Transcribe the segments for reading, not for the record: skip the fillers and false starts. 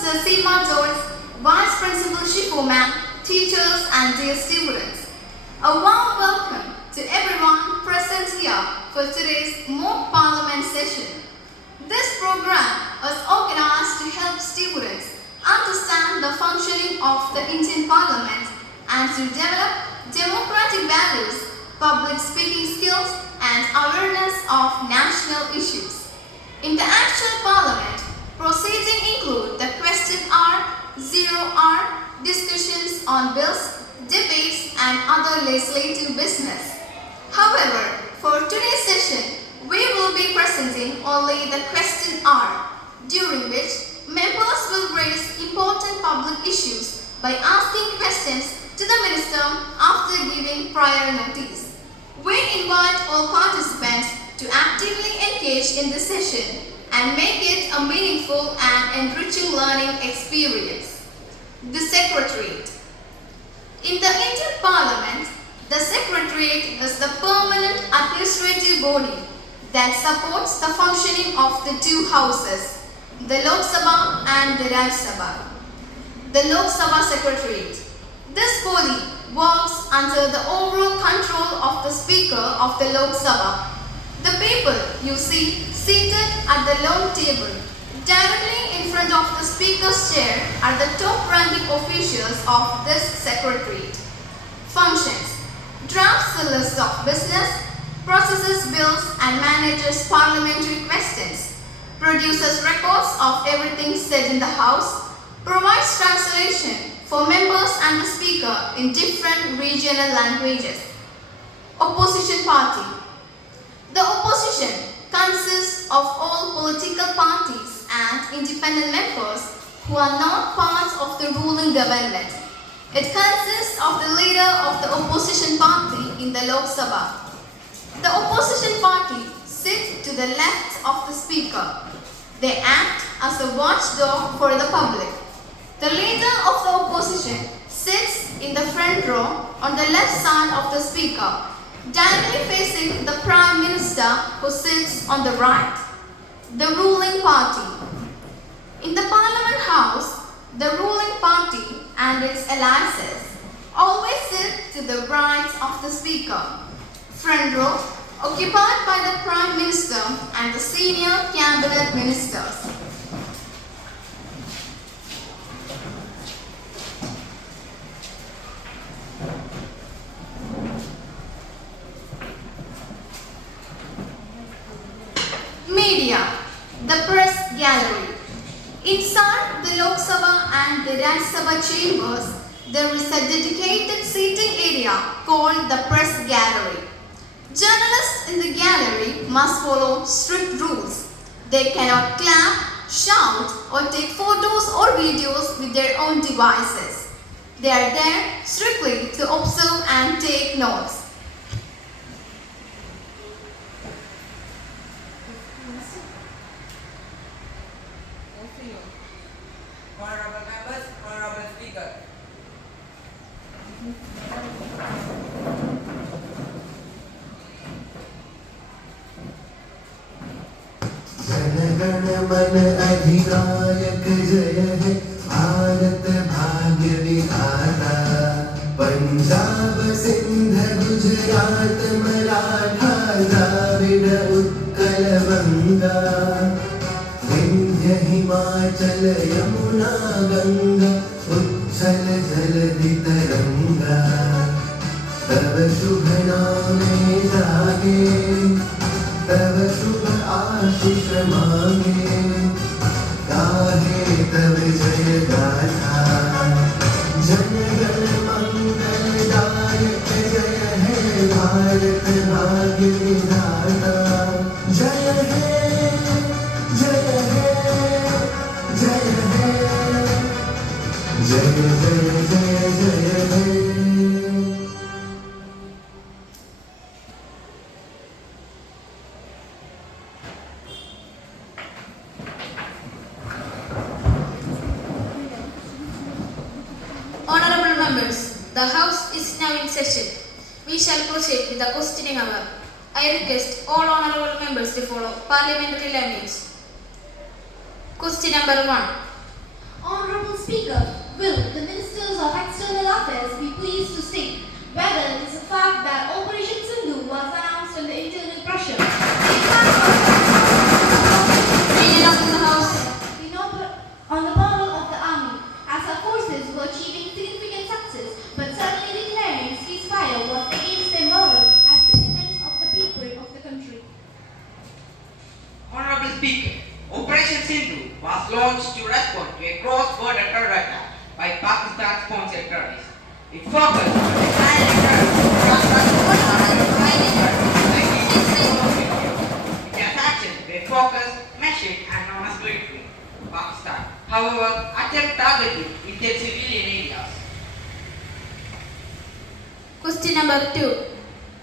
Mr. Seema Jones, Vice Principal Shifu, teachers and dear students. A warm welcome to everyone present here for today's mock parliament session. This program was organized to help students understand the functioning of the Indian Parliament and to develop democratic values, public speaking skills and awareness of national issues. In the actual Parliament, proceedings include the question hour, zero hour, discussions on bills, debates and other legislative business. However, for today's session, we will be presenting only the question hour, during which members will raise important public issues by asking questions to the Minister after giving prior notice. We invite all participants to actively engage in the session and make it a meaningful and enriching learning experience. The Secretariat. In the Indian Parliament, the Secretariat is the permanent administrative body that supports the functioning of the two houses, the Lok Sabha and the Raj Sabha. The Lok Sabha Secretariat. This body works under the overall control of the Speaker of the Lok Sabha. The people you see seated at the long table, directly in front of the Speaker's chair, are the top-ranking officials of this Secretariat. Functions: drafts the list of business, processes bills and manages parliamentary questions, produces records of everything said in the House, provides translation for members and the Speaker in different regional languages. Opposition party. The opposition consists of all political parties and independent members who are not part of the ruling government. It consists of the leader of the opposition party in the Lok Sabha. The opposition party sit to the left of the Speaker. They act as a watchdog for the public. The leader of the opposition sits in the front row on the left side of the Speaker, directly facing the Prime Minister who sits on the right. The ruling party. In the Parliament House, the ruling party and its alliances always sit to the right of the Speaker. Front row occupied by the Prime Minister and the senior cabinet ministers. Media, the press gallery. Inside the Lok Sabha and the Raj Sabha chambers, there is a dedicated seating area called the press gallery. Journalists in the gallery must follow strict rules. They cannot clap, shout or take photos or videos with their own devices. They are there strictly to observe and take notes. Honorable members, Honorable Speaker. Jana Gana मन अधिनायक जय है भारत भाग्य विधाता पंजाब सिंध गुजरात मराठा द्राविड उत्कल बंगा विंध्य हिमाचल यमुना गंगा उच्छल जलधि तरंगा तव शुभ नामे जागे तव शुभ आशीष मांगे गाहे तव जय गाथा जन गण मंगल दायक जय है भारत भाग्य विधाता जय है जय है जय है जय जय जय जय है। Honorable members, the House is now in session. We shall proceed with the questioning hour. I request all honorable members to follow parliamentary language. Question number 1. Speaker, will the Ministers of External Affairs be pleased to state whether it is a fact that Operation Sindhu was announced under internal pressure? On the moral of the army, as our forces were achieving significant success, but suddenly declaring ceasefire was against their moral and sentiments of the people of the country. Honorable Speaker, Operation Sindhu was launched to respond to a cross-border terror attack by Pakistan-sponsored terrorists. It focused on declining Its actions were focused, measured, and non-escalatory. Pakistan, however, attempt targeted Indian civilian areas. Question number 2.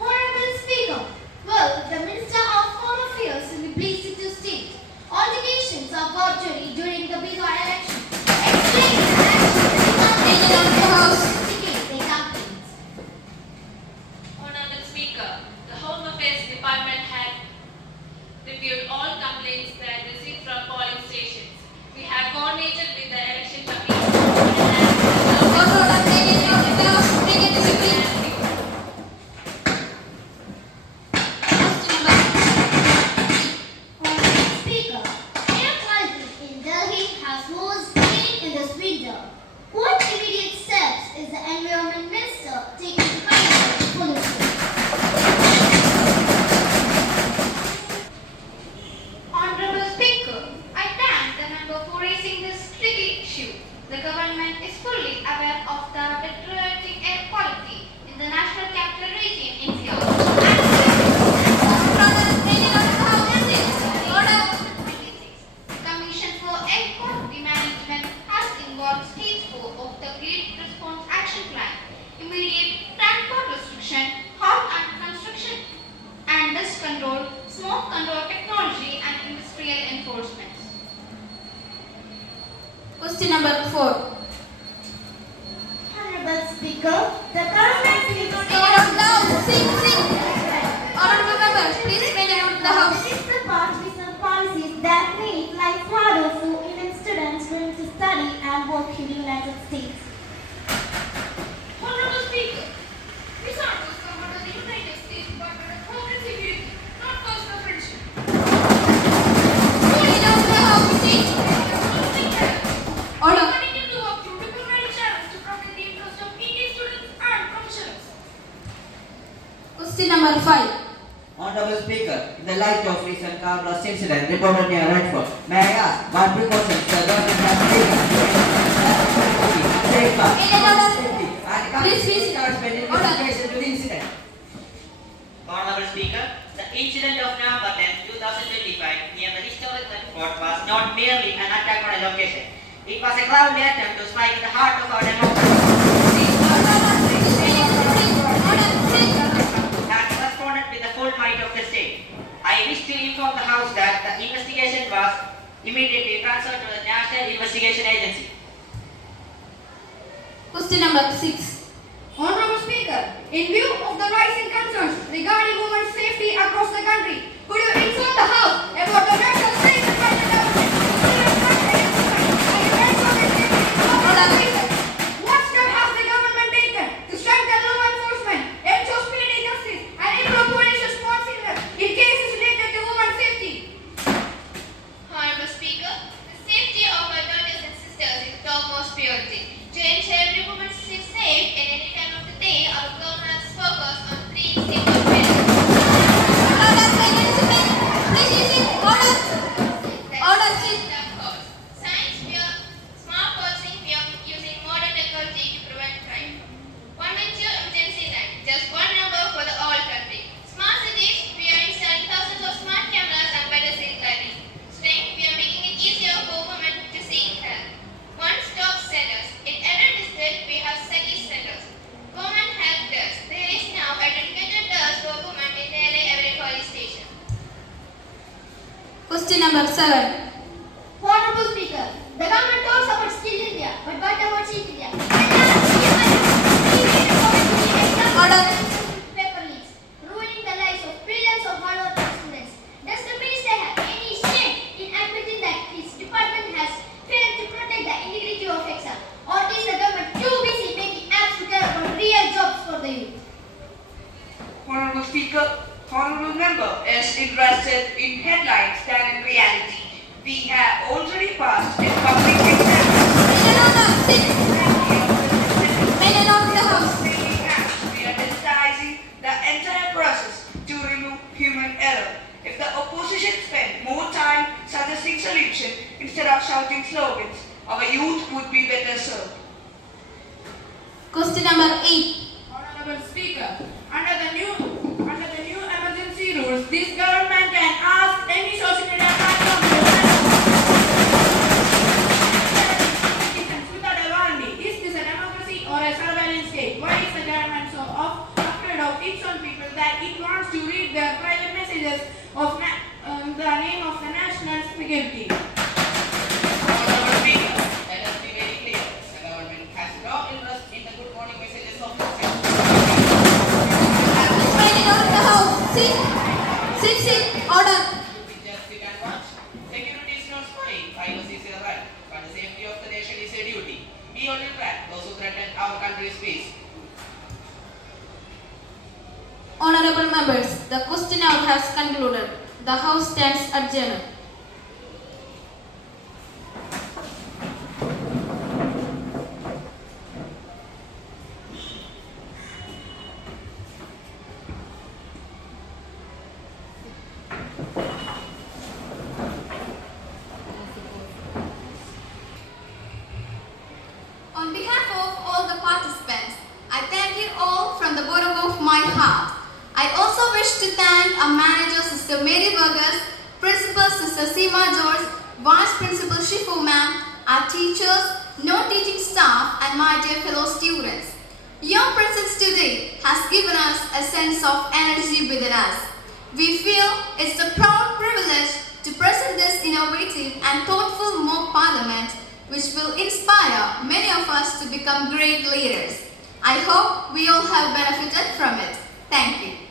Honorable Speaker, will the Minister of Foreign Affairs be pleased to state altercations of forgery during the Bihar election? Explain the actions instigate their campaigns. Honorable Speaker, the Home Affairs Department had reviewed all complaints that received from polling stations. We have coordinated with the election commission. Speaker, air quality in Delhi has rose again in this winter. What immediate steps is the Environment Minister taking to combat pollution? Honorable Speaker, I thank the member for raising this tricky issue. The government is fully aware of the deteriorating air quality in the National Capital Region, India. Commission for Air Quality Management has involved Stage 4 of the Great Response Action Plan, immediate transport restriction, halt and construction, and dust control, smoke control technology, and industrial enforcement. Question number 4. Honorable Speaker, the government is Honorable members, please remain in the house. the partisan policies that make life harder for Indian students willing to study and work in the United States. Honorable Speaker, these articles come under the United States Department of Homeland Security, not personal friendship. Order. We continue to work through diplomatic channels to protect the interests of Indian students and professionals. Question number 5. Honorable Speaker, in the light of recent car blast incident reported near Redford, may I ask what precautions the government has taken to safeguard safety and Please. corresponding investigation to the incident? Honorable Speaker, the incident of November 10, 2025 near the historic fort was not merely an attack on a location. It was a cloudly attempt to strike the heart of our democracy and responded with the full might of the state. I wish to inform the House that the investigation was immediately transferred to the National Investigation Agency. Question number 6. Honorable Speaker, in view of the rising concerns regarding women's safety across the country, could you inform the House about the measures taken by the government to what steps has the government taken to strengthen law enforcement, ensure speedy justice, and improve police responsiveness in cases related to women's safety? Honorable Speaker, the safety of our daughters and sisters is topmost priority. To ensure every woman is safe at any time of the day, our government has focused on 3 simple measures. Order. Science, smart policing, using modern technology to prevent crime. 112 emergency line, just one number for the whole country. Smart cities, we are installing thousands of smart cameras and better street lighting. Strength, we are making it easier for women to seek help. One-stop centers. In every district, we have study centers. Women help desk. There is now a dedicated desk for women in nearly every police station. Question number 7. Honorable Speaker, the government talks about Skill India, but what about Cheat India? Order. Paper leaks, ruining the lives of billions of hardworking students. Does the minister have any shame in admitting that his department has failed to protect the integrity of exams? We have already passed a public exam. Men in order, sit. Men in order, the house. We are digitizing the entire process to remove human error. If the opposition spent more time suggesting solutions instead of shouting slogans, our youth would be better served. Question number 8. Honorable Speaker, under the new emergency rules, this government can ask any social media platform to citizens without a warning. Is this a democracy or a surveillance state? Why is the government so afraid of its own people that it wants to read their private messages of the name of the national security? Honorable Speaker, let us be very clear. The government has no interest in the good morning messages of citizens. Men in order, the house. Sit. Sit, sit. Order. We just sit and watch. Security is not spying. Privacy is a right. But the safety of the nation is a duty. We only track those who threaten our country's peace. Honorable members, the question hour has concluded. The house stands adjourned. On behalf of all the participants, I thank you all from the bottom of my heart. I also wish to thank our manager, Sister Mary Burgess, Principal, Sister Seema George, Vice Principal Shifu Ma'am, our teachers, non-teaching staff, and my dear fellow students. Your presence today has given us a sense of energy within us. We feel it's a proud privilege to present this innovative and thoughtful mock parliament, which will inspire many of us to become great leaders. I hope we all have benefited from it. Thank you.